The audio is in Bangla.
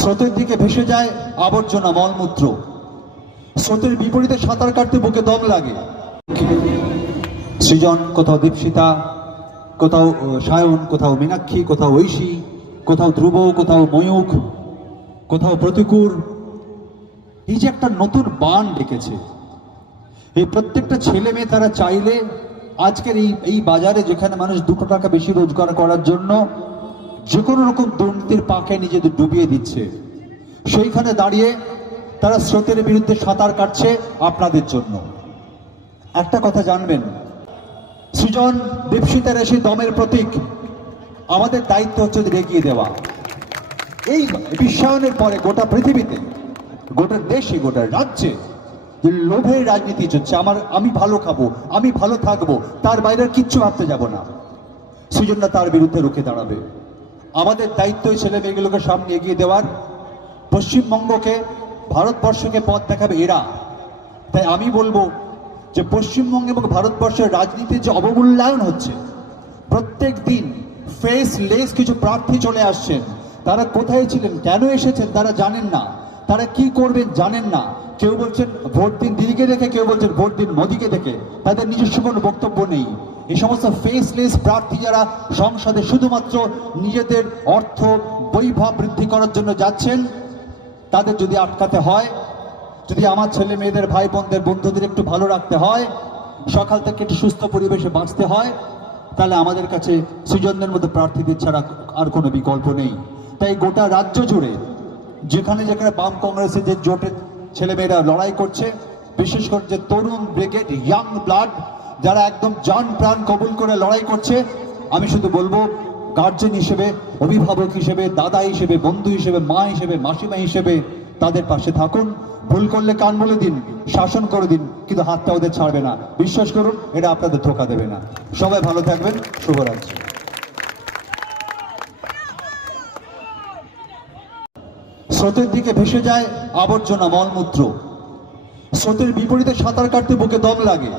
স্রোতের দিকে ভেসে যায় আবর্জনা মলমূত্র। স্রোতের বিপরীতে সাঁতার কাটতে বুকে দম লাগে। সৃজন, কোথাও দীপশিতা, কোথাও সায়ন, কোথাও মীনাক্ষী, কোথাও ঐশী, কোথাও ধ্রুব, কোথাও ময়ূখ, কোথাও প্রতিকূর। এই যে একটা নতুন বান ডেকেছে। এই প্রত্যেকটা ছেলে মেয়ে তারা চাইলে আজকের এই এই বাজারে যেখানে মানুষ দুটো টাকা বেশি রোজগার করার জন্য যে কোনো রকম দুর্নীতির পাকে নিজেদের ডুবিয়ে দিচ্ছে। সেইখানে দাঁড়িয়ে তারা স্রোতের বিরুদ্ধে সাঁতার কাটছে আপনাদের জন্য। একটা কথা জানবেন, সৃজন দীপশিতার এসে দমের প্রতীক, আমাদের দায়িত্ব হচ্ছে এগিয়ে দেওয়া। এই বিশ্বায়নের পরে গোটা পৃথিবীতে, গোটা দেশে, গোটা রাজ্যে যে লোভের রাজনীতি চলছে, আমার, আমি ভালো খাব, আমি ভালো থাকব, তার বাইরে কিচ্ছু ভাবতে যাব না। সুজনরা তার বিরুদ্ধে রুখে দাঁড়াবে। আমাদের দায়িত্ব ছেলে মেয়েগুলোকে সামনে এগিয়ে দেওয়ার। পশ্চিমবঙ্গকে, ভারতবর্ষকে পথ দেখাবে এরা। তাই আমি বলব যে পশ্চিমবঙ্গ এবং ভারতবর্ষের রাজনীতির যে অবমূল্যায়ন হচ্ছে, প্রত্যেক দিন ফেস লেস কিছু প্রার্থী চলে আসছেন। তারা কোথায় ছিলেন, কেন এসেছেন, তারা জানেন না। তারা কি করবেন জানেন না। কেউ বলছেন, ভোট দিন দিদিকে দেখে, কেউ বলছেন, ভোট দিন মোদিকে দেখে। তাদের নিজস্ব কোনো বক্তব্য নেই। এই সমস্ত ফেসলেস প্রার্থী যারা সংসদে শুধুমাত্র নিজেদের অর্থ বৈভব বৃদ্ধি করার জন্য যাচ্ছেন, তাদের যদি আটকাতে হয়, যদি আমার ছেলে মেয়েদের ভাই বোনদের বন্ধুদের একটু ভালো রাখতে হয়, সকাল থেকে একটু সুস্থ পরিবেশে বাঁচতে হয়, তাহলে আমাদের কাছে সৃজনদের মধ্যে প্রার্থীদের ছাড়া আর কোনো বিকল্প নেই। তাই গোটা রাজ্য জুড়ে, যেখানে যেখানে বাম কংগ্রেসের যে জোটের ছেলেমেয়েরা লড়াই করছে, বিশেষ করে যে তরুণ ব্রিগেড ইয়াং ব্লাড যারা একদম জান প্রাণ কবুল করে লড়াই করছে, আমি শুধু বলব গার্জেন হিসেবে, অভিভাবক হিসেবে, দাদা হিসেবে, বন্ধু হিসেবে, মা হিসেবে, মাসিমা হিসেবে তাদের পাশে থাকুন। ভুল করলে কান বলে দিন, শাসন করে দিন, কিন্তু হাতটা ওদের ছাড়বে না। বিশ্বাস করুন এটা আপনাদের ধোকা দেবে না। সবাই ভালো থাকবেন, শুভরাত্রি। স্রোতের দিকে ভেসে যায় আবর্জনা মলমূত্র। স্রোতের বিপরীতে সাঁতার কাটতে বুকে দম লাগে।